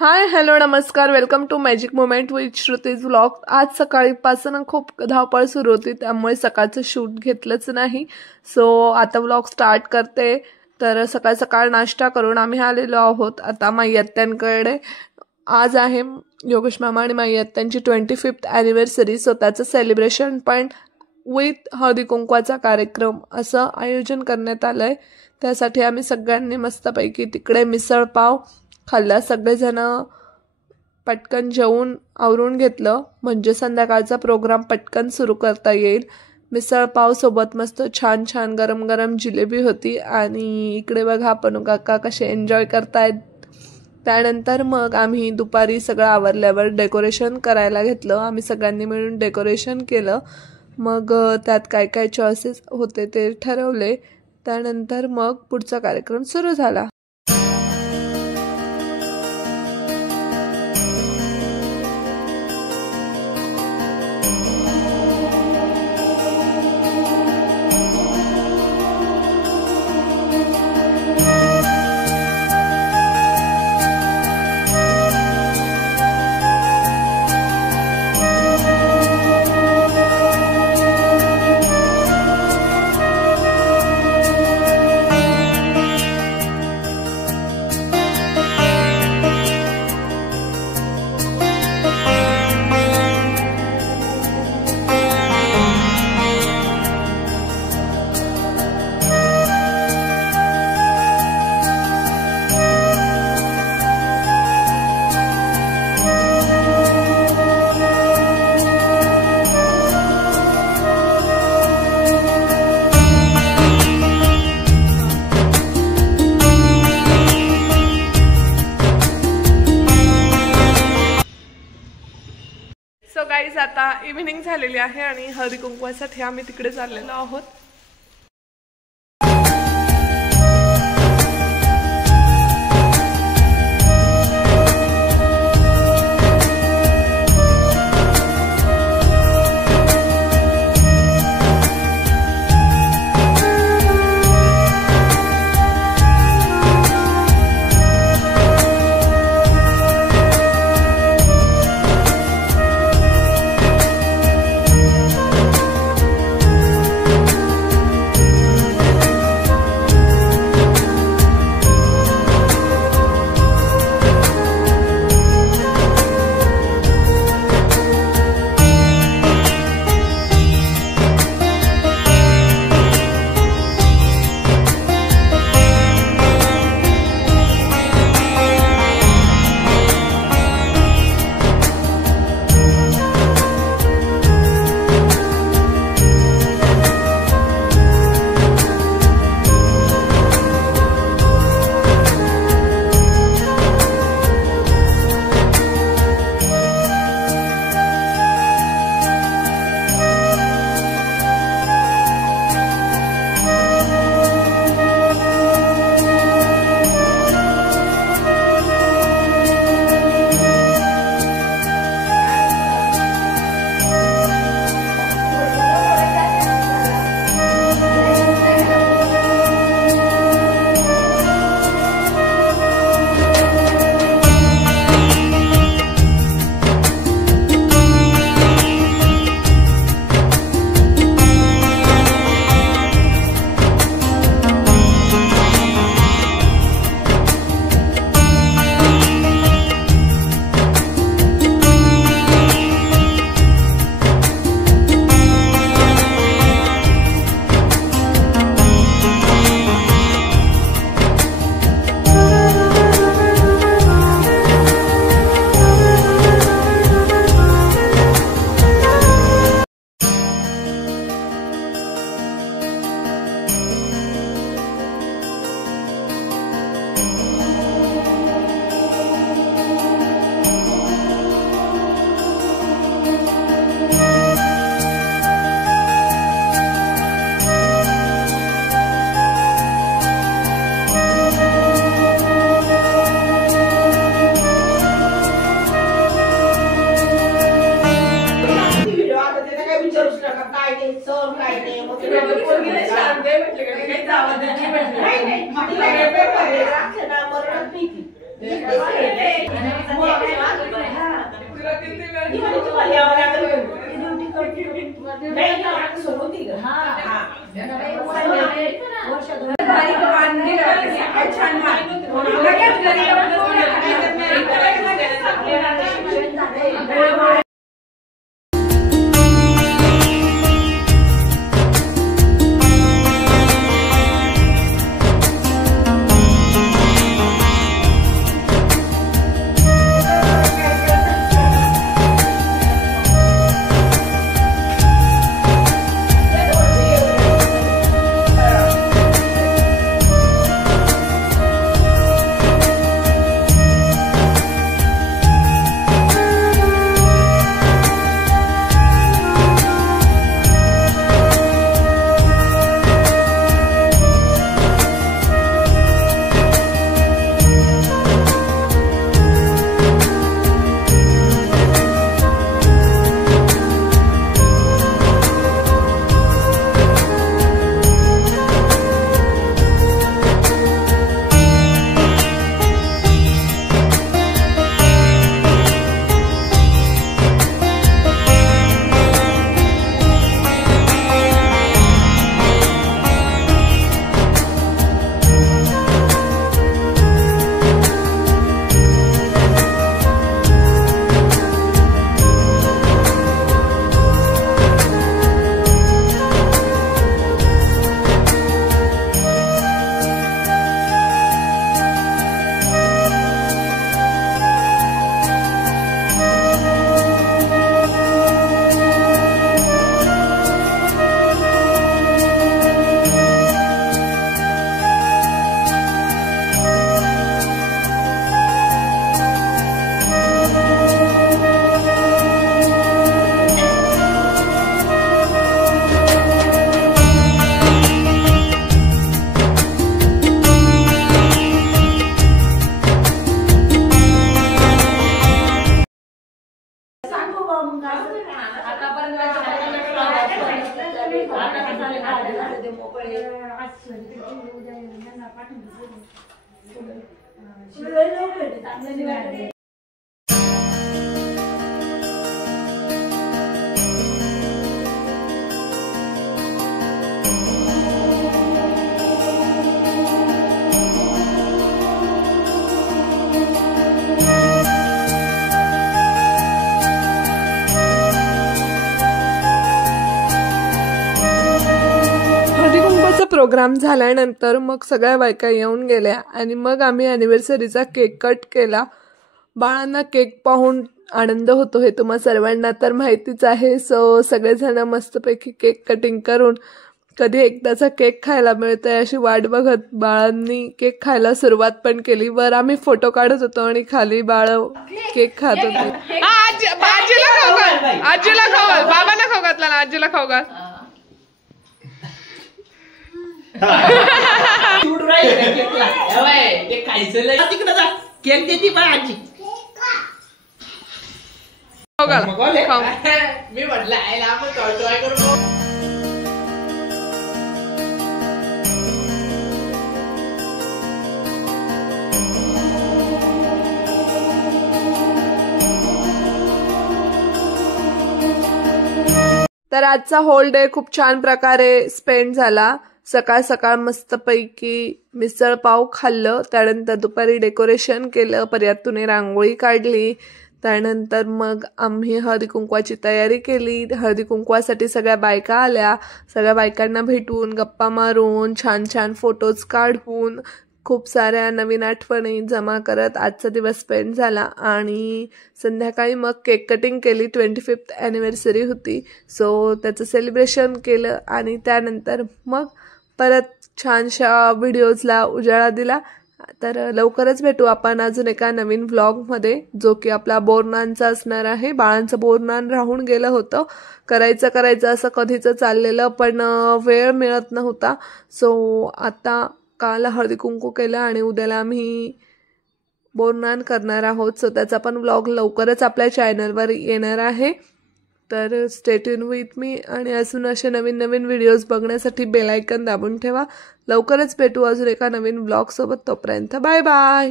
हाय hello नमस्कार, welcome to magic moment with Shruti's vlog. आज सकाळीपासून खूप धावपळ सुरू होती, त्यामुळे सकाळचं शूट घेतलंच नाही। सो आता व्लॉग स्टार्ट करते। तर सकाळ सकाळ नाश्ता करून आम्ही आलेलो आहोत आता माई आत्यांकडे। आज आहे योगेश मामा आणि माई आत्यांची 25th ॲनिव्हर्सरी। सो त्याचं सेलिब्रेशन पण विथ हळदी कुंकवाचा कार्यक्रम असं आयोजन करण्यात आलंय। त्यासाठी आम्ही सगळ्यांनी मस्तपैकी तिकडे मिसळ पाव खाल्ला। सगळेजण पटकन जेवून आवरून घेतलं म्हणजे संध्याकाळचा प्रोग्राम पटकन सुरू करता येईल। मिसळ पाव सोबत मस्त छान छान गरम गरम जिलेबी होती आणि इकडे बघा पनू काका कसे एन्जॉय करतायत। त्यानंतर मग आम्ही दुपारी सगळं आवरल्यावर डेकोरेशन करायला घेतलं। आम्ही सगळ्यांनी मिळून डेकोरेशन केलं। मग त्यात काय काय चॉईसेस होते ते ठरवले। त्यानंतर मग पुढचा कार्यक्रम सुरू झाला। सो गाईज आता इव्हिनिंग झालेली आहे आणि हळदी कुंकवासाठी आम्ही तिकडे चाललेलो आहोत। प्रोग्राम झाल्यानंतर मग सगळ्या बायका येऊन गेल्या आणि मग आम्ही अॅनिव्हर्सरीचा केक कट केला। बाळांना केक पाहून आनंद होतो हे तुम्हा सर्वांना तर माहितीच आहे। सो सगळेजण मस्तपैकी केक कटिंग करून कधी एकदाचा केक खायला मिळतोय अशी वाट बघत बाळांनी केक खायला सुरुवात पण केली। वर आम्ही फोटो काढत होतो आणि खाली बाळ केक खात होते। आजीला खाऊ घाल, आजीला खाऊ घाल, बाबांना खाऊ घातला ना, आजीला खाऊ घाल। केक देती बा आजी मी म्हटलं तर आजचा होल डे खूप छान प्रकारे स्पेंड झाला। सकाळ सकाळ मस्तपैकी मिसळ पाव खाल्लं, त्यानंतर दुपारी डेकोरेशन केलं, पर्यातून रांगोळी काढली, त्यानंतर मग आम्ही हळदी कुंकवाची तयारी केली। हळदी कुंकवासाठी सगळ्या बायका आल्या, सगळ्या बायकांना भेटून गप्पा मारून छान छान फोटोज काढून खूप साऱ्या नवीन आठवणी जमा करत आजचा दिवस स्पेंड झाला। आणि संध्याकाळी मग केक कटिंग केली, 25th ॲनिव्हर्सरी होती, सो त्याचं सेलिब्रेशन केलं आणि त्यानंतर मग परत छानशा व्हिडिओजला उजाळा दिला। तर लवकरच भेटू आपण अजून एका नवीन व्लॉगमध्ये, जो की आपला बोरनानचा असणार आहे। बाळांचं बोरनान राहून गेलं होतं, करायचं असं कधीच चाललेलं, पण वेळ मिळत नव्हता। सो आता काल हळदी कुंकू केलं आणि उद्याला आम्ही बोरनान करणार आहोत। सो त्याचा पण व्लॉग लवकरच आपल्या चॅनलवर येणार आहे, तर स्टे ट्यून विथ मी। आणि अजून असे नवीन नवीन व्हिडिओज बघण्यासाठी बेल आयकॉन दाबून ठेवा। लवकरच भेटू अजून एका नवीन व्लॉग सोबत, तोपर्यंत बाय बाय।